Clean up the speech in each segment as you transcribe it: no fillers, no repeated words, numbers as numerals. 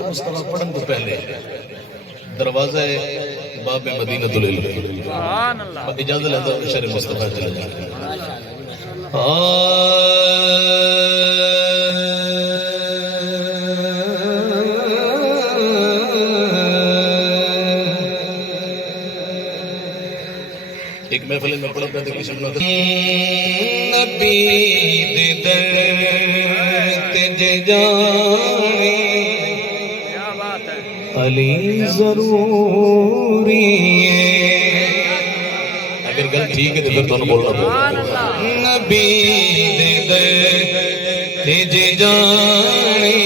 مصطفیٰ پڑھن تو پہلے دروازہ باب مدینہ العلم اجازت لیتا ہوں شر مصطفیٰ چلے جانا ایک محفل میں پڑھا پہتے کسی بنا نبی دے در تجھے جانے علی ضروری ہے اگر گل ٹھیک ہے تو پھر تو بولنا پڑھا نبی دے در تجھے جانے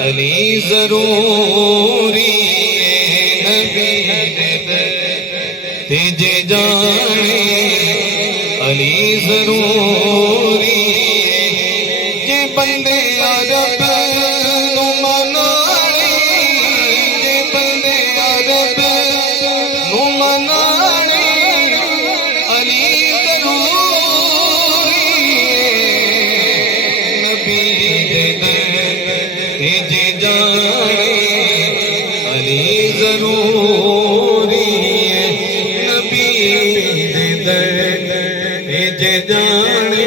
علی ضروری ہے نبی دے در تجھے جانے علی ضروری جے بندے عرب نو منانے جے بندے عرب نو منانے علی ضروری نبی دے در تجھے جانے علی ضروری جانے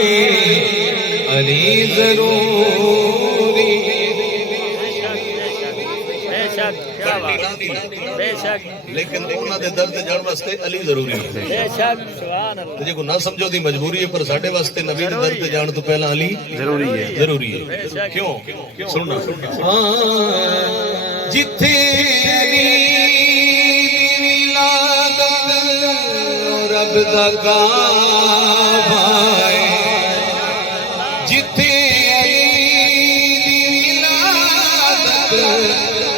علی ضروری لیکن انہاں دے درد جان واسطے علی ضروری ہے جے کو نہ سمجھو دی مجبوری ہے پر ساڈے واسطے نبی دے درد جان تو پہلا علی ضروری ہے کیوں سننا جتھے علی رب دا کعبہ ہے جتھے علی دی ولادت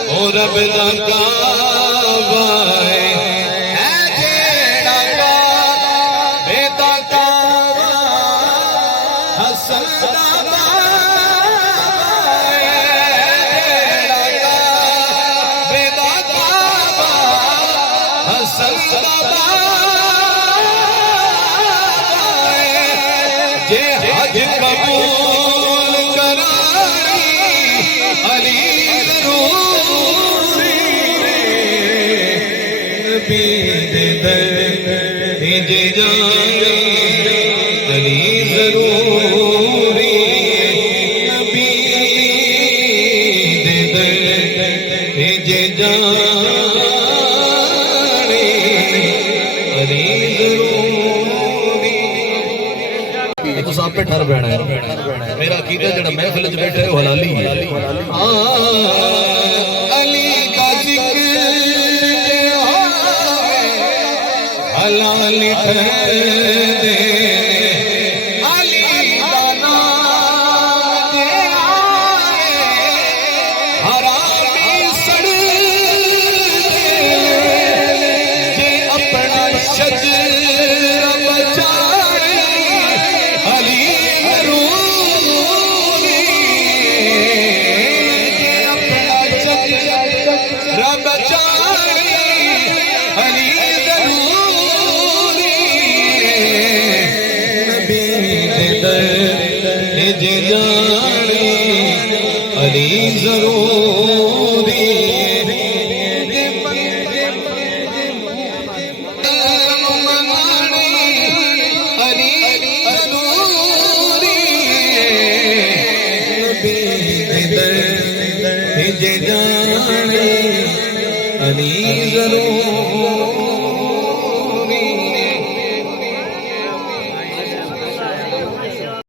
او رب دا کعبہ ہے اے جیڑا کعبے دا کعبہ حسن دا کعبہ ہے جیڑا کعبے دا کعبہ حسن دا جے حج قبول کرانی علی ضروری نبی دے در تجھے جانے علی ضروری نبی دے در تجھے جانے علی ضروری تو صاحب پہ ٹھر بیٹھا ہے میرا عقیدہ جڑا محفل وچ بیٹھے ہو حلالی ہے علی کا ذکر جے ہوے حلال ٹھہر دے علی دا نام جے آئے حرامی سڑ دے جے اپنا شجر علی ضروری علی ضروری